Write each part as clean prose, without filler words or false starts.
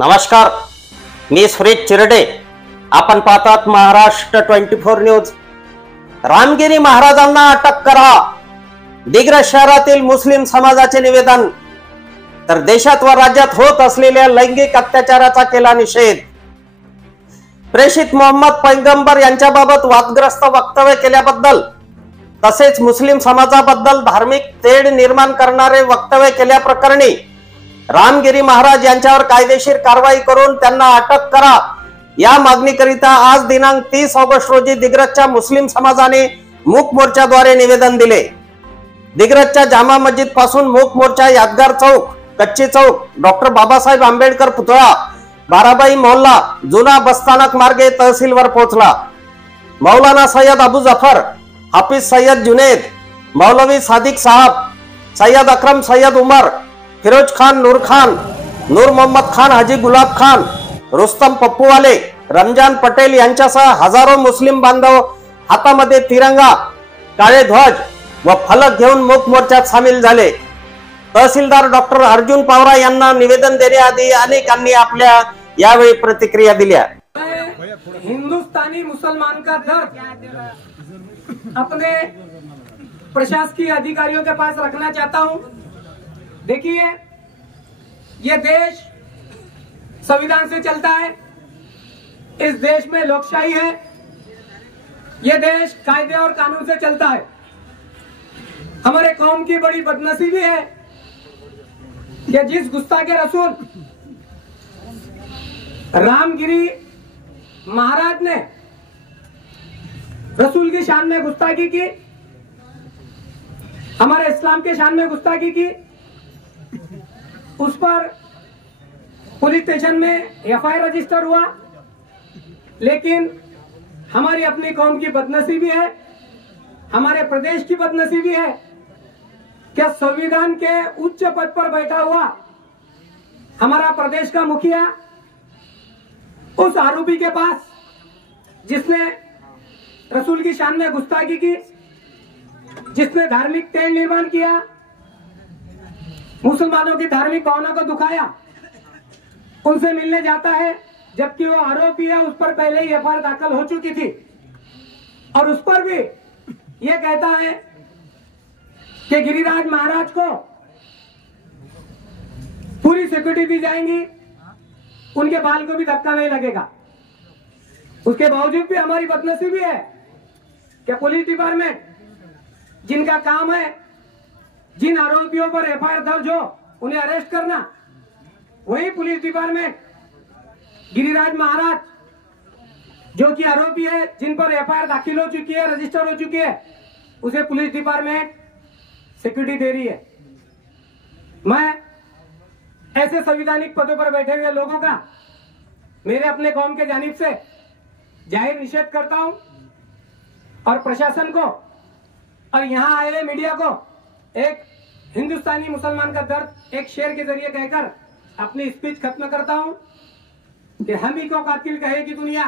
नमस्कार, मी सुरेश चिरडे. आपण पाहतात महाराष्ट्र 24 न्यूज. रामगिरी महाराजांना अटक करा, दिग्रज शहरातील मुस्लिम समाजाचे निवेदन. तर देशात व राज्यात होत असलेल्या लैंगिक अत्याचाराचा केला निषेध. प्रेषित मोहम्मद पैगंबर यांच्याबाबत वादग्रस्त वक्तव्य केल्याबद्दल तसेच मुस्लिम समाजाबद्दल धार्मिक तेढ निर्माण करणारे वक्तव्य केल्याप्रकरणी रामगिरी महाराज यांच्यावर कायदेशीर कारवाई करून त्यांना अटक करा या मागणीकरिता आज दिनांक 30 ऑगस्ट रोजी दिग्रजच्या मुस्लिम समाजाने मूक मोर्चाद्वारे निवेदन दिले. दिग्रजच्या जामा मस्जिद पासून मूक मोर्चा यादगार चौक, कच्ची चौक, डॉक्टर बाबासाहेब आंबेडकर पुतळा, बाराबाई मोहल्ला, जुना बसस्थानक मार्गे तहसीलवर पोहोचला. मौलाना सय्यद अबू जफर, हाफिज सय्यद जुनेद, मौलवी सादिक साहब, सय्यद अकरम सय्यद उमर, फिरोज खान, नूर मोहम्मद खान, हाजी गुलाब खान, रुस्तम पप्पूवाले, रमजान पटेल यांच्यासह हजारो मुस्लिम बांधव हातामध्ये तिरंगा, काळे ध्वज व फलक घेऊन मूक मोर्चात सामील झाले. तहसीलदार डॉक्टर अर्जुन पवार यांना निवेदन देण्याआधी अनेकांनी आपल्या यावेळी प्रतिक्रिया दिल्या. हिंदुस्तानी मुसलमान का दर्द अपने प्रशासकीय अधिकारियों के पास रखना चाहता हूं. देखिए, ये देश संविधान से चलता है. इस देश में लोकशाही है. ये देश कायदे और कानून से चलता है. हमारे कौम की बड़ी बदनसीबी है कि जिस गुस्ताखे रसूल रामगिरी महाराज ने रसूल की शान में गुस्ताखी की, हमारे इस्लाम के शान में गुस्ताखी की, उस पर पुलिस स्टेशन में एफआईआर रजिस्टर हुआ. लेकिन हमारी अपनी कौम की बदनसीबी है, हमारे प्रदेश की बदनसीबी है क्या संविधान के उच्च पद पर बैठा हुआ हमारा प्रदेश का मुखिया उस आरोपी के पास जिसने रसूल की शान में गुस्ताखी की, जिसने धार्मिक तेढ़ निर्माण किया, मुसलमानों की धार्मिक भावना को दुखाया, उनसे मिलने जाता है, जबकि वो आरोपी है, उस पर पहले ही एफआईआर दाखिल हो चुकी थी. और उस पर भी ये कहता है कि गिरिराज महाराज को पूरी सिक्योरिटी दी जाएंगी, उनके बाल को भी धक्का नहीं लगेगा. उसके बावजूद भी हमारी बदनसीबी है कि पुलिस डिपार्टमेंट जिनका काम है जिन आरोपियों पर एफआईआर दर्ज हो उन्हें अरेस्ट करना, वही पुलिस डिपार्टमेंट गिरिराज महाराज जो कि आरोपी है, जिन पर एफआईआर दाखिल हो चुकी है, रजिस्टर हो चुकी है, उसे पुलिस डिपार्टमेंट सिक्योरिटी दे रही है. मैं ऐसे संवैधानिक पदों पर बैठे हुए लोगों का मेरे अपने कौम के जानिब से जाहिर निषेध करता हूं और प्रशासन को और यहां आए मीडिया को एक हिंदुस्तानी मुसलमान का दर्द एक शेर के जरिए कहकर अपनी स्पीच खत्म करता हूं कि हम ही को कातिल कहेगी दुनिया,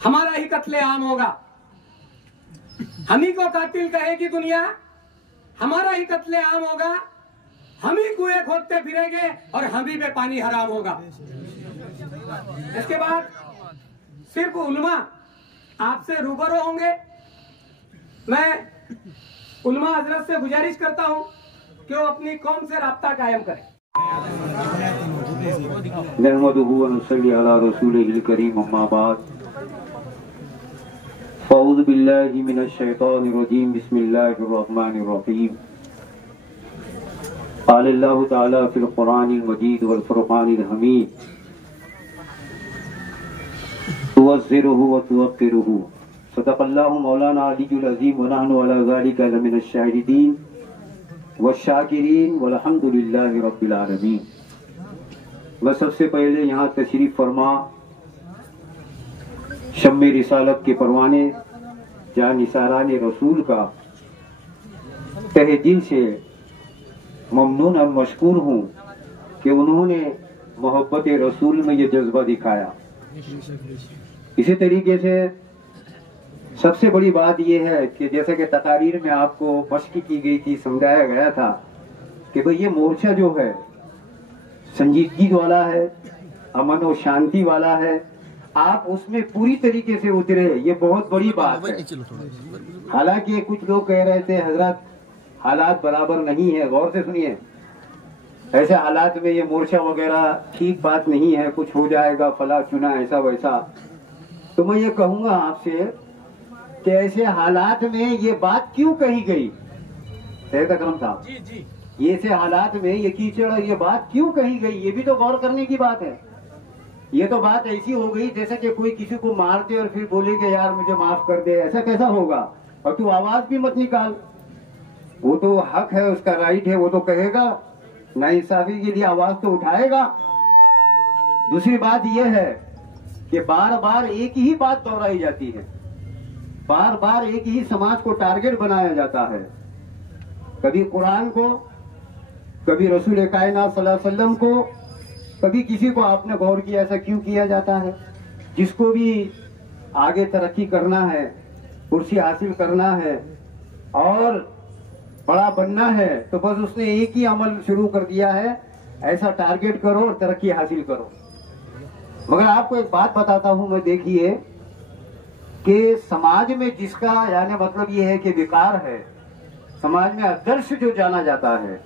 हमारा ही कत्लेआम होगा. हम ही को कातिल कहेगी दुनिया, हमारा ही कत्लेआम होगा. हम ही कुएं खोदते फिरेंगे और हम ही पे पानी हराम होगा. इसके बाद सिर्फ उलमा आपसे रूबरू होंगे. मैं उलमा हजरत से गुजारिश करता हूं कि वो अपनी कौम से राब्ता कायम करें. नहमदुहु व नसल्ली अला रसूलिहिल करीम, अम्मा बाद. अऊज़ु बिल्लाहि मिनश शैतानिर रजीम, बिस्मिल्लाहिर रहमानिर रहीम. क़ाल अल्लाहु तआला फ़िल क़ुरानिल मजीद वल फ़ुरक़ानिल हमीद, तुवज़्ज़िरुहु व तुवक़्क़िरुहु. सदक़ल्लाहु मौलाना अलीयुल अज़ीम व नहनु अला ज़ालिका लमिनश शाहिदीन वश्शाकिरीन वल्हम्दुलिल्लाहि रब्बिल आलमीन. मैं सबसे पहले यहाँ तशरीफ फरमा शम्मे रिसालत के परवाने जहाँ निसारान रसूल का तहे दिल से ममनून और मशकूर हूँ कि उन्होंने मोहब्बत रसूल में ये जज्बा दिखाया. इसी तरीके से सबसे बड़ी बात यह है कि जैसे कि तकारीर में आपको मशक़ की गई थी, समझाया गया था कि भाई ये मोर्चा जो है संजीदगी वाला है, अमन और शांति वाला है। आप उसमें पूरी तरीके से उतरे, ये बहुत बड़ी बात है। हालांकि कुछ लोग कह रहे थे हजरत हालात बराबर नहीं है, गौर से सुनिए, ऐसे हालात में ये मोर्चा वगैरह ठीक बात नहीं है, कुछ हो जाएगा फला चुना ऐसा वैसा। तो मैं ये कहूंगा आपसे कि ऐसे हालात में ये बात क्यों कही गई? सैयद अकरम साहब, ये ऐसे हालात में ये कीचड़ ये बात क्यों कही गई? ये भी तो गौर करने की बात है। ये तो बात ऐसी हो गई जैसे कि कोई किसी को मार दे और फिर बोले कि यार मुझे माफ कर दे, ऐसा कैसा होगा? और तू आवाज भी मत निकाल, वो तो हक है, उसका राइट है, वो तो कहेगा, नाइंसाफी के लिए आवाज तो उठाएगा। दूसरी बात यह है कि बार बार एक ही बात दोहराई जाती है, बार बार एक ही समाज को टारगेट बनाया जाता है, कभी कुरान को, कभी रसूल कायनात सल्लल्लाहु अलैहि वसल्लम को, कभी किसी को। आपने गौर किया ऐसा क्यों किया जाता है? जिसको भी आगे तरक्की करना है, कुर्सी हासिल करना है और बड़ा बनना है, तो बस उसने एक ही अमल शुरू कर दिया है, ऐसा टारगेट करो और तरक्की हासिल करो। मगर आपको एक बात बताता हूं मैं, देखिए कि समाज में जिसका यानी मतलब ये है कि विकार है, समाज में आदर्श जो जाना जाता है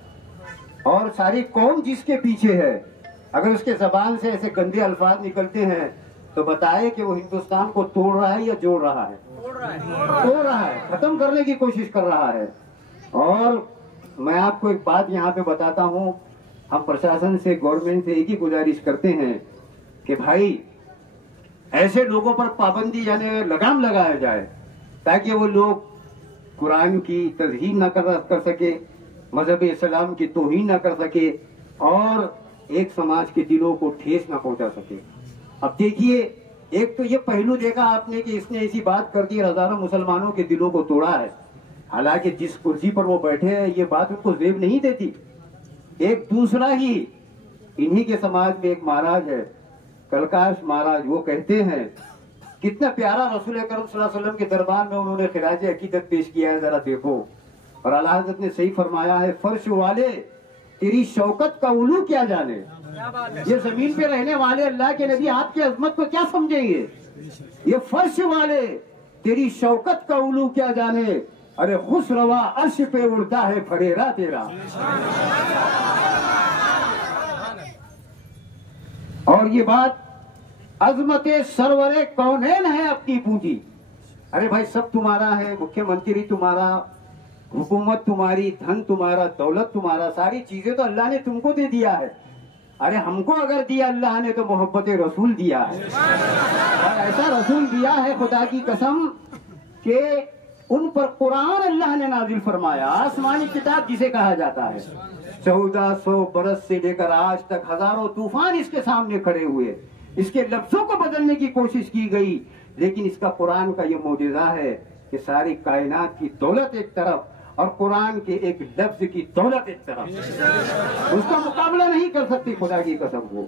और सारी कौम जिसके पीछे है, अगर उसके जबान से ऐसे गंदे अल्फाज निकलते हैं तो बताए कि वो हिंदुस्तान को तोड़ रहा है या जोड़ रहा है? तोड़ रहा है, खत्म करने की कोशिश कर रहा है। और मैं आपको एक बात यहाँ पे बताता हूँ, हम प्रशासन से, गवर्नमेंट से एक ही गुजारिश करते हैं कि भाई ऐसे लोगों पर पाबंदी यानी लगाम लगाया जाए ताकि वो लोग कुरान की तज़हीन न कर सके, मजहब इस्लाम की तौहीन न कर सके और एक समाज के दिलों को ठेस न पहुंचा सके। अब देखिए, एक तो ये पहलू देखा आपने कि इसने ऐसी बात कर दी, हजारों मुसलमानों के दिलों को तोड़ा है। हालांकि जिस कुर्सी पर वो बैठे हैं ये बात उनको जेब नहीं देती। एक दूसरा ही इन्हीं के समाज में एक महाराज है, कलकाश महाराज, वो कहते हैं, कितना प्यारा रसूल अकरम सल्लल्लाहु अलैहि वसल्लम के दरबार में उन्होंने खिराज अकीदत पेश किया है, जरा देखो। और आला हज़रत ने सही फरमाया है, फर्श वाले तेरी शौकत का उलू क्या जाने। ये जमीन पे रहने वाले अल्लाह के नबी आपकी अजमत को क्या समझेंगे? ये फर्श वाले तेरी शौकत का उलू क्या जाने, अरे खुशरवा अर्श पे उड़ता है फरेरा तेरा। और ये बात अजमते सरवरे कौनैन है अपनी पूंजी। अरे भाई सब तुम्हारा है, मुख्यमंत्री तुम्हारा, हुकूमत तुम्हारी, धन तुम्हारा, दौलत तुम्हारा, सारी चीजें तो अल्लाह ने तुमको दे दिया है। अरे हमको अगर दिया अल्लाह ने तो मोहब्बत रसूल दिया है, और ऐसा रसूल दिया है खुदा की कसम कि उन पर कुरान अल्लाह ने नाजिल फरमाया, आसमानी किताब जिसे कहा जाता है। 1400 बरस से लेकर आज तक हजारों तूफान इसके सामने खड़े हुए, इसके लफ्जों को बदलने की कोशिश की गई, लेकिन इसका कुरान का ये मौजूदा है कि सारी कायनात की दौलत एक तरफ और कुरान के एक लफ्ज की दौलत एक तरफ, उसका मुकाबला नहीं कर सकती खुदा की कसम वो।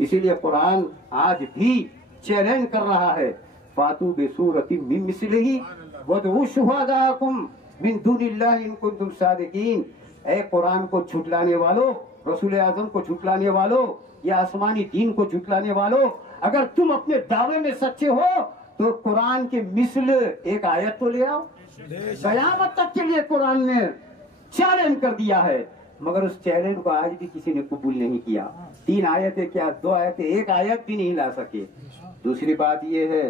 इसीलिए कुरान आज भी चैलेंज कर रहा है, फातू बेसूरती मिन मिस्लिही वदउ शुहदाकुम मिन दुनिल्लाहि इन कुंतुम सादिकीन। ए कुरान को झुटलाने वालों, रसूल आजम को झुटलाने वालों, या आसमानी दीन को झुटलाने वालों, अगर तुम अपने दावे में सच्चे हो तो कुरान के मिसल एक आयत तो ले आओ। कयामत तक के लिए कुरान ने चैलेंज कर दिया है, मगर उस चैलेंज को आज भी किसी ने कबूल नहीं किया। 3 आयतें क्या, 2 आयतें, 1 आयत भी नहीं ला सके। दूसरी बात यह है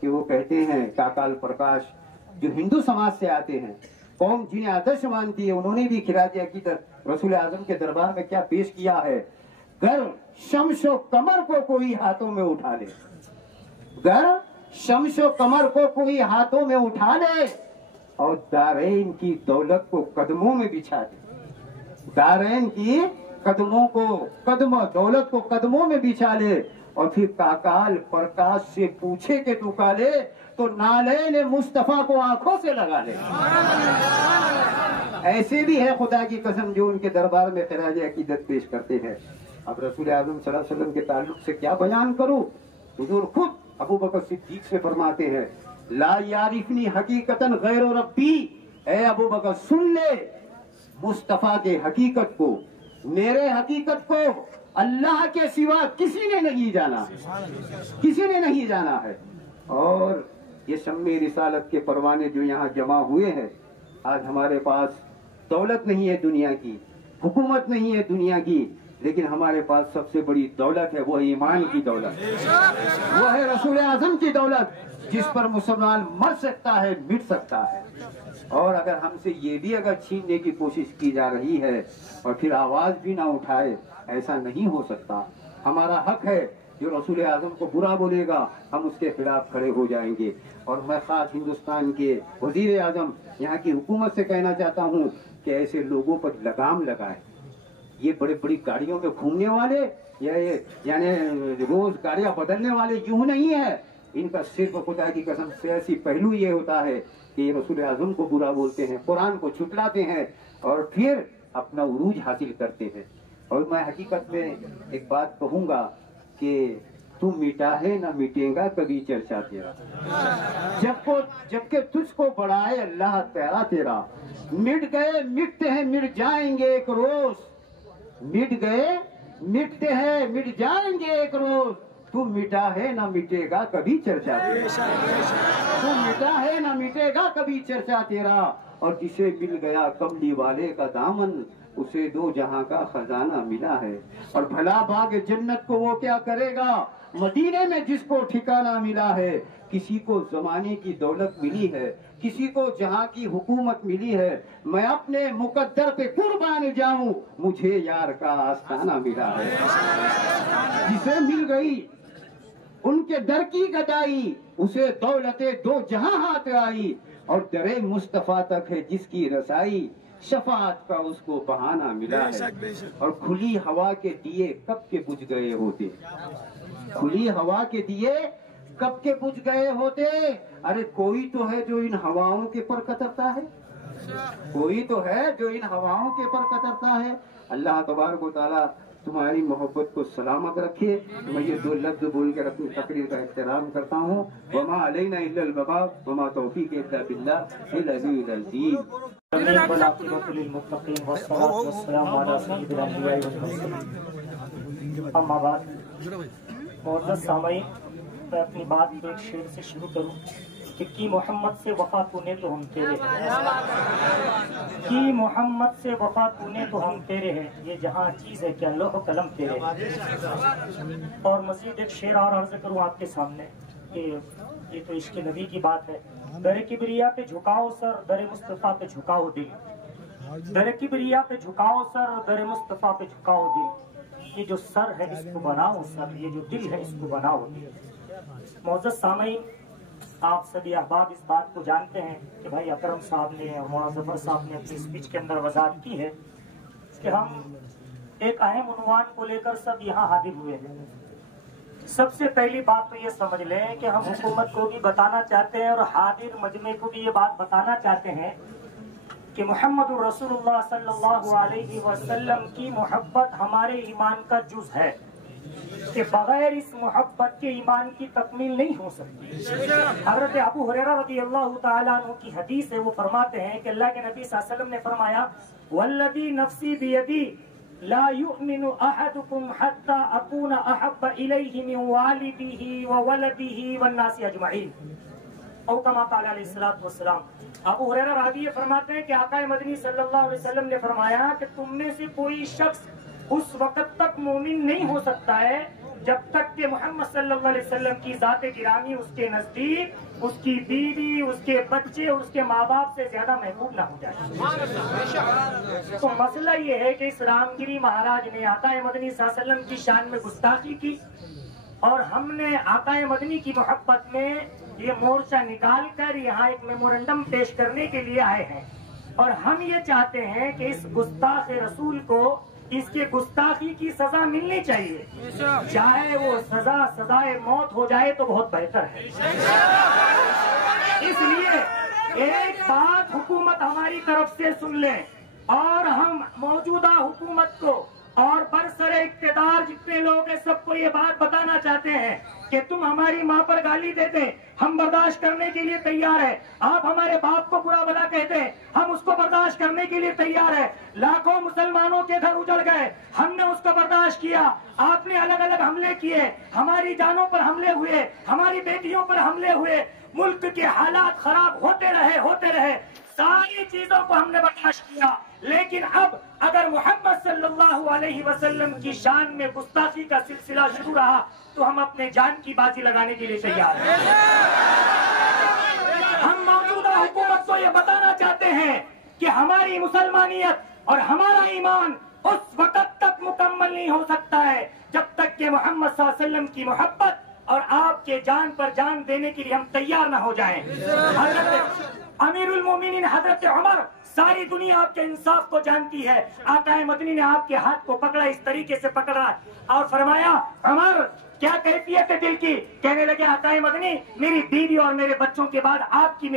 कि वो कहते हैं काकाल प्रकाश जो हिंदू समाज से आते हैं, कौम जिन्हें आदर्श मानती है, उन्होंने भी खिराज अकीदत रसूल आजम के दरबार में क्या पेश किया है, गर शमशो कमर को कोई हाथों में उठा ले, गर शमशो कमर को कोई हाथों में उठा ले और दारैन की दौलत को कदमों में बिछा दे, दारैन की कदमों दौलत को कदमों में बिछा ले और फिर काकाल प्रकाश से पूछे कि तू काले तो नाले मुस्तफा को आंखों से लगा ले। ऐसे भी है खुदा की कसम जो उनके दरबार में खिराज अकीदत पेश करते हैं। अब रसूल आज़म सल्लल्लाहु अलैहि वसल्लम के ताल्लुक से क्या बयान करूं, हुजूर खुद अबू बकर सिद्दीक से फरमाते हैं, ला यारिफनी हकीकतन गैर रब्बी, ए अबू बकर सुन ले मुस्तफा के हकीकत को, मेरे हकीकत को अल्लाह के सिवा किसी ने नहीं जाना, किसी ने नहीं जाना है। और ये शम्मे रिसालत के परवाने जो यहाँ जमा हुए हैं, आज हमारे पास दौलत नहीं है दुनिया की, हुकूमत नहीं है दुनिया की, लेकिन हमारे पास सबसे बड़ी दौलत है, वो है ईमान की दौलत, वो है रसूल आज़म की दौलत, जिस पर मुसलमान मर सकता है, मिट सकता है। और अगर हमसे ये भी अगर छीनने की कोशिश की जा रही है और फिर आवाज भी ना उठाए, ऐसा नहीं हो सकता। हमारा हक है, जो रसूल आज़म को बुरा बोलेगा हम उसके खिलाफ खड़े हो जाएंगे। और मैं खास हिंदुस्तान के वजीर आज़म, यहाँ की हुकूमत से कहना चाहता हूँ कि ऐसे लोगों पर लगाम लगाए। ये बड़े बड़ी गाड़ियों में घूमने वाले या यानी रोज गाड़ियां बदलने वाले यूं नहीं है, इनका सिर्फ खुदा की कसम सियासी पहलू ये होता है कि ये रसूल आज़म को बुरा बोलते हैं, कुरान को छुटलाते हैं और फिर अपना उरूज हासिल करते हैं। और मैं हकीकत में एक बात कहूंगा कि तू मिटा है ना मिटेगा कभी चर्चा तेरा, जबकि तुझको बढ़ाए अल्लाह तेरा तेरा। मिट गए मिटते हैं मिट जाएंगे एक रोज, मिट गए मिटते हैं मिट जाएंगे एक रोज। तू मिटा है ना मिटेगा कभी चर्चा तेरा, तू मिटा है ना मिटेगा कभी चर्चा तेरा। और जिसे मिल गया कमली वाले का दामन, उसे दो जहां का खजाना मिला है। और भला भाग जन्नत को वो क्या करेगा, मदीने में जिसको ठिकाना मिला है। किसी को जमाने की दौलत मिली है, किसी को जहां की हुकूमत मिली है। मैं अपने मुकद्दर पे कुर्बान जाऊं, मुझे यार का आस्ताना मिला है। जिसे मिल गई उनके दर की गदाई, उसे दौलते दो जहां हाथ आई। और दरे मुस्तफा तक है जिसकी रसाई, शफाअत का उसको बहाना मिला है। और खुली हवा के दिए कब के बुझ गए होते, खुली हवा के दिए कब के बुझ गए होते। अरे कोई तो है जो इन हवाओं के पर कतरता है, कोई तो है जो इन हवाओं के पर कतरता है। अल्लाह तबारक व तआला तुम्हारी मोहब्बत को सलामत रखे। मैं ये दो लफ्ज बोलकर अपनी तकरीर का एहतराम करता हूँ। वमा अलैना इल्लल बलाग वमा तौफीक इल्ला बिल्लाह अल अज़ीज़ अल अज़ीम। अम्मा बाद मोअज़्ज़ज़ सामईन, मैं अपनी बात को एक शेर से शुरू करूँ कि मोहम्मद से वफा तूने तो हम तेरे हैं, कि मोहम्मद से वफा तूने तो हम तेरे हैं। ये जहाँ चीज़ है क्या लौह कलम तेरे हैं। और मज़ीद एक शेर और अर्ज़ करूँ आपके सामने कि ये तो इश्क़ नबी की बात है। दर किबरिया पे झुकाओ सर, दर मुस्तफ़ा पे झुकाओ दिल। दर किबरिया पे झुकाओ सर, दर मुस्तफ़ा पे झुकाओ दिल। ये जो सर है इसको बनाओ सर, ये जो दिल है इसको बनाओ दिल। मोअज़्ज़ज़ सामईन, आप सभी अहबाब इस बात को जानते हैं कि भाई अकरम साहब ने और मौलाना ज़फ़र साहब ने अपनी स्पीच के अंदर वज़ाहत की है कि हम एक अहम उन्वान को लेकर सब यहाँ हाजिर हुए हैं। सबसे पहली बात तो ये समझ लें कि हम हुकूमत को भी बताना चाहते हैं और हाजिर मजमे को भी ये बात बताना चाहते हैं कि मुहम्मदुर रसूलुल्लाह सल्लल्लाहु अलैहि वसल्लम की मोहब्बत हमारे ईमान का जुज़ है कि बगैर इस मोहब्बत के ईमान की तकमील नहीं हो सकती। हज़रत अबू हुरैरा रज़ियल्लाहु ताला अन्हु की हदीस है, वो फरमाते हैं कि अल्लाह के नबी सल्लल्लाहु अलैहि वसल्लम ने फरमाया, वल्लज़ी नफ्सी बियदी ला युमिनु अहदुकुम हत्ता अकूना अहब्बा इलैहि मिन वालिदिही व वलदिही वन नासी अजमईन। और कमा क़ाला अलैहिस्सलातु वस्सलाम। अबू हुरैरा रावी फरमाते हैं कि आका मदनी सल्लल्लाहु अलैहि वसल्लम ने फरमाया कि तुम में से कोई शख्स उस वक्त तक मोमिन नहीं हो सकता है जब तक कि मोहम्मद सल्लल्लाहु अलैहि वसल्लम की जाते गिरामी उसके नजदीक उसकी बीवी, उसके बच्चे और उसके माँ बाप से ज्यादा महबूब ना हो जाए। तो मसला ये है कि इस रामगिरी महाराज ने आका मदनी सल्लल्लाहु अलैहि वसल्लम की शान में गुस्ताखी की और हमने आका मदनी की मोहब्बत में ये मोर्चा निकाल कर यहाँ एक मेमोरेंडम पेश करने के लिए आए हैं। और हम ये चाहते हैं कि इस गुस्ताख रसूल को इसके गुस्ताखी की सजा मिलनी चाहिए, चाहे वो सजा सजाए मौत हो जाए तो बहुत बेहतर है। इसलिए एक बात हुकूमत हमारी तरफ से सुन ले और हम मौजूदा हुकूमत को और बरसरे इक्तिदार जितने लोग हैं सबको ये बात बताना चाहते हैं कि तुम हमारी माँ पर गाली देते, हम बर्दाश्त करने के लिए तैयार है। आप हमारे बाप को बुरा भला कहते हैं, हम उसको बर्दाश्त करने के लिए तैयार है। लाखों मुसलमानों के घर उजड़ गए, हमने उसको बर्दाश्त किया। आपने अलग अलग हमले किए, हमारी जानों पर हमले हुए, हमारी बेटियों पर हमले हुए, मुल्क के हालात खराब होते रहे, सारी चीजों को हमने बर्दाश्त किया। लेकिन अब अगर मोहम्मद सल्लल्लाहु अलैहि वसल्लम की शान में गुस्ताखी का सिलसिला शुरू रहा तो हम अपने जान की बाजी लगाने के लिए तैयार हैं। हम मौजूदा हुकूमत को ये बताना चाहते हैं कि हमारी मुसलमानियत और हमारा ईमान उस वक्त तक मुकम्मल नहीं हो सकता है जब तक कि मोहम्मद सल्लल्लाहु अलैहि वसल्लम की मोहब्बत और आपके जान पर जान देने के लिए हम तैयार न हो जाएं। हजरत अमीरुल मोमिनीन हजरत उमर, सारी दुनिया आपके इंसाफ को जानती है। आकाए मदनी ने आपके हाथ को पकड़ा, इस तरीके से पकड़ा और फरमाया, उमर क्या कैफियत है दिल की? कहने लगे आकाए मदनी, मेरी बीवी और मेरे बच्चों के बाद आपकी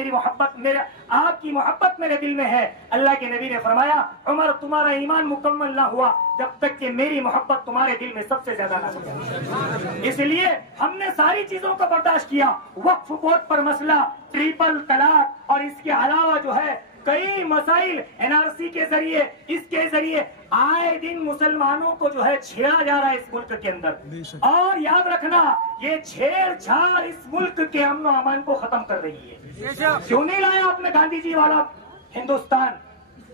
मोहब्बत मेरे दिल में है। अल्लाह के नबी ने फरमाया, उमर तुम्हारा ईमान मुकम्मल ना हुआ जब तक कि मेरी मोहब्बत तुम्हारे दिल में सबसे ज्यादा ना हो जाए। इसलिए हमने सारी चीजों को बर्दाश्त किया। वक्फ बोर्ड पर मसला, ट्रिपल तलाक और इसके अलावा जो है कई मसाइल एनआरसी के जरिए, इसके जरिए आए दिन मुसलमानों को जो है छेड़ा जा रहा है इस मुल्क के अंदर। और याद रखना, ये छेड़छाड़ इस मुल्क के अमन और अमान को खत्म कर रही है। क्यों नहीं लाया आपने गांधी जी वाला हिंदुस्तान,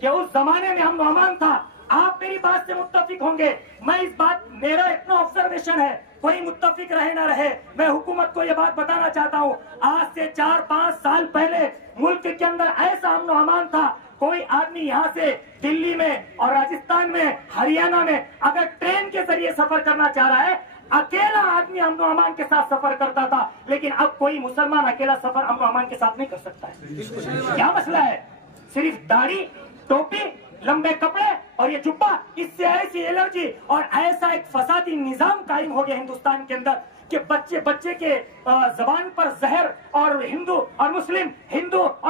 कि उस जमाने में अमन और अमान था। आप मेरी बात से मुत्तफिक होंगे, मैं इस बात, मेरा इतना ऑब्जर्वेशन है, कोई मुत्तफिक रहे ना रहे, मैं हुकूमत को यह बात बताना चाहता हूँ, आज से 4-5 साल पहले मुल्क के अंदर ऐसा अमन और अमान था। कोई आदमी यहाँ से दिल्ली में और राजस्थान में, हरियाणा में अगर ट्रेन के जरिए सफर करना चाह रहा है, अकेला आदमी अमन और अमान के साथ सफर करता था। लेकिन अब कोई मुसलमान अकेला सफर अमन और अमान के साथ नहीं कर सकता है। क्या मसला है? सिर्फ दाढ़ी, टोपी, लंबे कपड़े और ये जुब्बा, इससे ऐसी एलर्जी और ऐसा एक फसादी निजाम कायम हो गया हिंदुस्तान के अंदर कि बच्चे के जबान पर जहर। और हिंदू और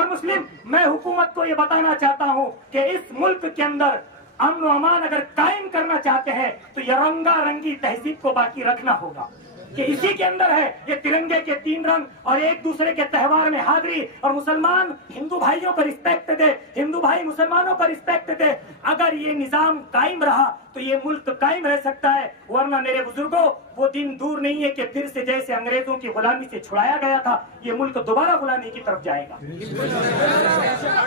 मुस्लिम, मैं हुकूमत को ये बताना चाहता हूँ कि इस मुल्क के अंदर अमन और अमान अगर कायम करना चाहते हैं तो ये रंगारंगी तहजीब को बाकी रखना होगा, कि इसी के अंदर है ये तिरंगे के 3 रंग और एक दूसरे के त्योहार में हाजिरी, और मुसलमान हिंदू भाइयों को रिस्पेक्ट दे, हिंदू भाई मुसलमानों को रिस्पेक्ट दे। अगर ये निजाम कायम रहा तो ये मुल्क कायम रह सकता है, वरना मेरे बुजुर्गों वो दिन दूर नहीं है कि फिर से जैसे अंग्रेजों की गुलामी से छुड़ाया गया था, ये मुल्क दोबारा गुलामी की तरफ जाएगा।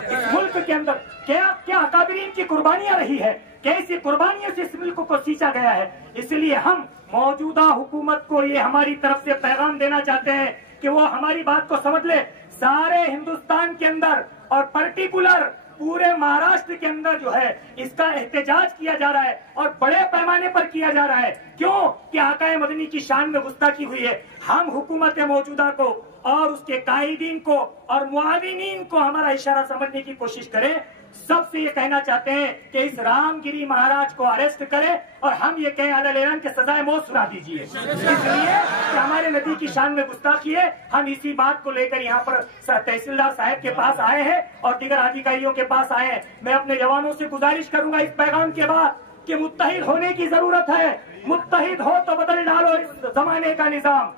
इस मुल्क के अंदर क्या अकाबरीन की कुर्बानियां रही है, कैसी कुर्बानियों से इस मुल्क को सींचा गया है। इसलिए हम मौजूदा हुकूमत को ये हमारी तरफ से पैगाम देना चाहते हैं कि वो हमारी बात को समझ ले। सारे हिंदुस्तान के अंदर और पर्टिकुलर पूरे महाराष्ट्र के अंदर जो है इसका एहतजाज किया जा रहा है और बड़े पैमाने पर किया जा रहा है। क्यों? कि आकाए मदनी की शान में गुस्ताखी हुई है। हम हुकूमत मौजूदा को और उसके कायदीन को और मुआविनीन को हमारा इशारा समझने की कोशिश करें। सबसे ये कहना चाहते हैं कि इस रामगिरी महाराज को अरेस्ट करें और हम ये कहें अलग के सजाए मौत सुना दीजिए, इसलिए कि हमारे नबी की शान में गुस्ताखी है। हम इसी बात को लेकर यहाँ पर तहसीलदार साहब के पास आए हैं और दीगर अधिकारियों के पास आए हैं। मैं अपने जवानों से गुजारिश करूंगा इस पैगाम के बाद कि मुत्तहिद होने की जरूरत है। मुत्तहिद हो तो बदल डालो इस जमाने का निजाम,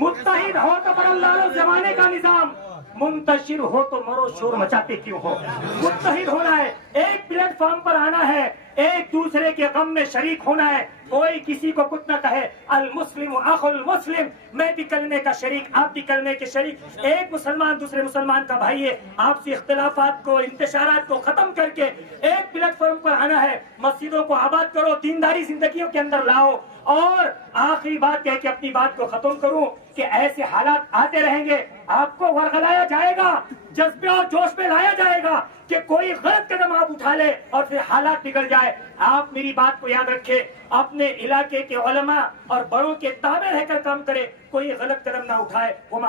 मुत्तहिद हो तो बदल डालो जमाने का निजाम, मुंतशिर हो तो मरो शोर मचाते क्यों हो। मुत्तहिद होना है, एक प्लेटफॉर्म पर आना है, एक दूसरे के गम में शरीक होना है। कोई किसी को कुछ न कहे, अल मुस्लिम अखुल मुस्लिम, मैं भी कलमे का शरीक, आप भी कलमे के शरीक। एक मुसलमान दूसरे मुसलमान का भाई है। आपसी इख्तिलाफात को, इंतशारात को खत्म करके एक प्लेटफॉर्म पर आना है। मस्जिदों को आबाद करो, दीनदारी जिंदगियों के अंदर लाओ। और आखिरी बात कह के अपनी बात को खत्म करूं कि ऐसे हालात आते रहेंगे, आपको वरगलाया जाएगा, जज्बे और जोश में लाया जाएगा कि कोई गलत कदम आप उठा ले और फिर हालात बिगड़ जाए। आप मेरी बात को याद रखें, अपने इलाके के उलमा और बड़ों के ताबे रहकर काम करे, कोई गलत कदम ना उठाए। वो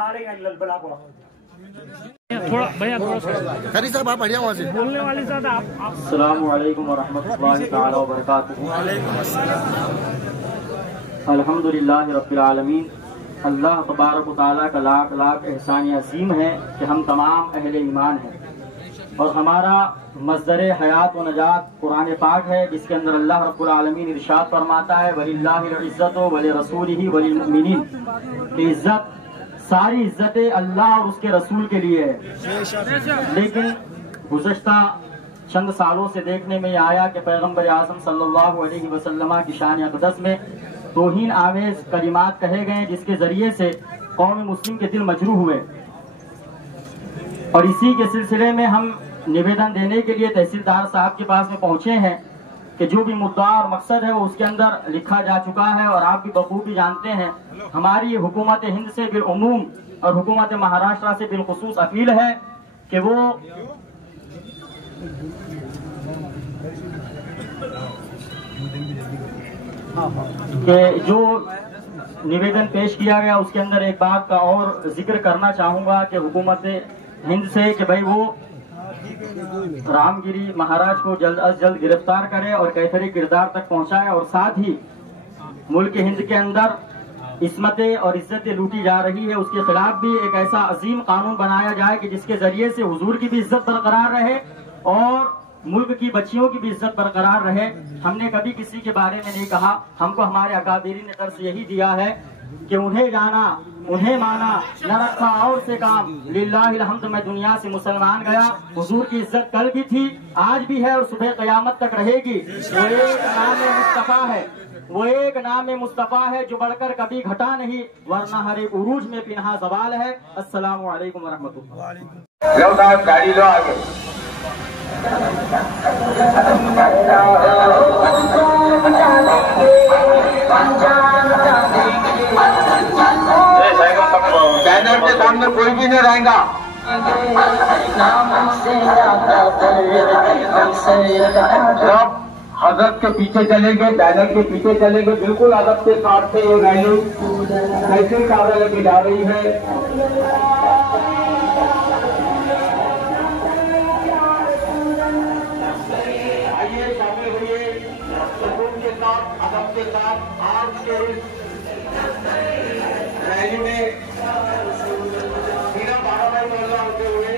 थोड़ा भैया खरी साहब आप बढ़िया वहाँ से बोलने वाले ज्यादा आप। अस्सलामु अलैकुम वरहमतुल्लाहि तआला वबरकातुहू। अल्हम्दुलिल्लाहि रब्बिल आलमीन। अल्लाह तबारक व तआला का लाख लाख एहसान अज़ीम है कि हम तमाम अहले ईमान हैं। और हमारा मज़दर हयात व नजात कुरान पाक है, जिसके अंदर अल्लाह रब्बुल आलमीन इरशाद फरमाता है वलिल्लाहिल इज्जतु व लिरसूलिही व लिलमुमिनीन, कि इज्जत, सारी इज्जतें अल्लाह और उसके रसूल के लिए है। लेकिन गुज़श्ता चंद सालों से देखने में आया कि पैगम्बर आज़म सल्लल्लाहु अलैहि वसल्लम की शान अक़दस में तौहीन आमेज कलिमात कहे गए, जिसके जरिए से कौम मुस्लिम के दिल मजरूह हुए। और इसी के सिलसिले में हम निवेदन देने के लिए तहसीलदार साहब के पास में पहुंचे हैं कि जो भी मुद्दा और मकसद है वो उसके अंदर लिखा जा चुका है। और आप भी बखूबी जानते हैं, हमारी हुकूमत हिंद से बिलउमूम और हुकूमत महाराष्ट्र से बिलखुसूस अपील है कि वो जो निवेदन पेश किया गया उसके अंदर एक बात का और जिक्र करना चाहूंगा कि हुकूमत हिंद से कि भाई वो रामगिरी महाराज को जल्द अज जल्द गिरफ्तार करे और कैफरी किरदार तक पहुंचाए, और साथ ही मुल्क हिंद के अंदर इस्मतें और इज्जतें लूटी जा रही है उसके खिलाफ भी एक ऐसा अजीम कानून बनाया जाए कि जिसके जरिए से हुजूर की भी इज्जत बरकरार रहे और मुल्क की बच्चियों की भी इज्जत बरकरार रहे। हमने कभी किसी के बारे में नहीं कहा, हमको हमारे अकाबिरी ने दर्स यही दिया है कि उन्हें जाना उन्हें माना, न रखा और से काम, लिल्लाहिल हम्द, मैं दुनिया से मुसलमान गया। हुजूर की इज्जत कल भी थी, आज भी है और सुबह क़यामत तक रहेगी। वो एक नाम मुस्तफा है, वो एक नाम मुस्तफा है जो बढ़कर कभी घटा नहीं, वरना हर एक उरूज में पिन्हा सवाल है। अस्सलामु अलैकुम व रहमतुल्लाह। लो साहब गाड़ी लो आगे। बैनर के सामने कोई भी नहीं रहेगा। जब हजरत के पीछे चलेंगे, बैनर के पीछे चलेंगे, बिल्कुल अदब के साथ से ये रैली कैसे कागज लेके जा रही है। अदब के साथ आज के रैली में सीधा 12 भाई मोहल्ला होते हुए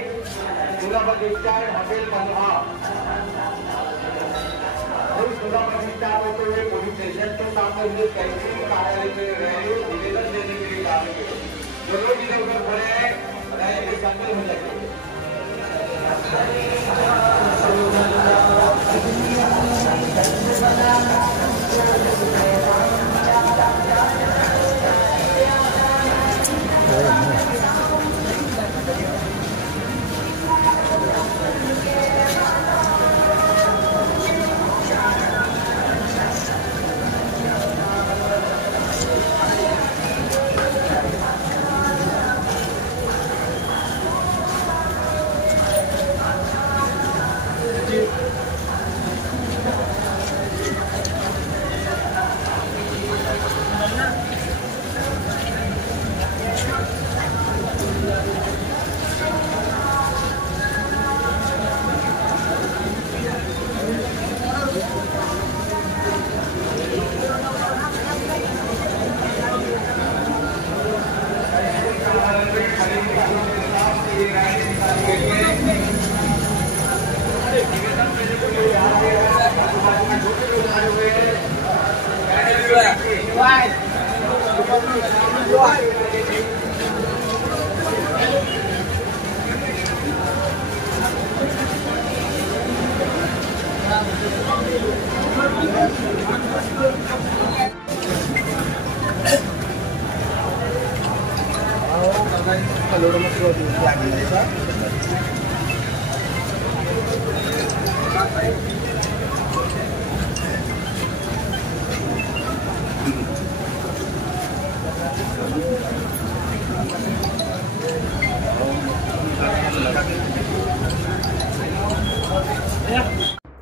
पूरा बगीचा होटल बनवा पूरा बगीचा होते हुए पुलिस स्टेशन के सामने हुए तहसील कार्यालय में रैली निवेदन देने के लिए जा रहे हैं। जो लोग इधर उधर खड़े हैं रैली में शामिल हो जाएंगे।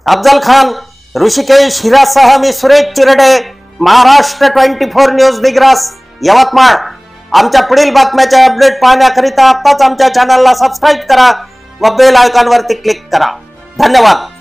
अफजल खान, ऋषिकेश हिरासह मी सुरेश चिरडे, महाराष्ट्र 24 न्यूज दिग्रस, यवतमाळ। आमच्या पुढील बातम्याचे अपडेट पाहण्याकरिता आताच आमच्या चॅनलला सबस्क्राईब करा व बेल आयकॉनवरती क्लिक करा। धन्यवाद।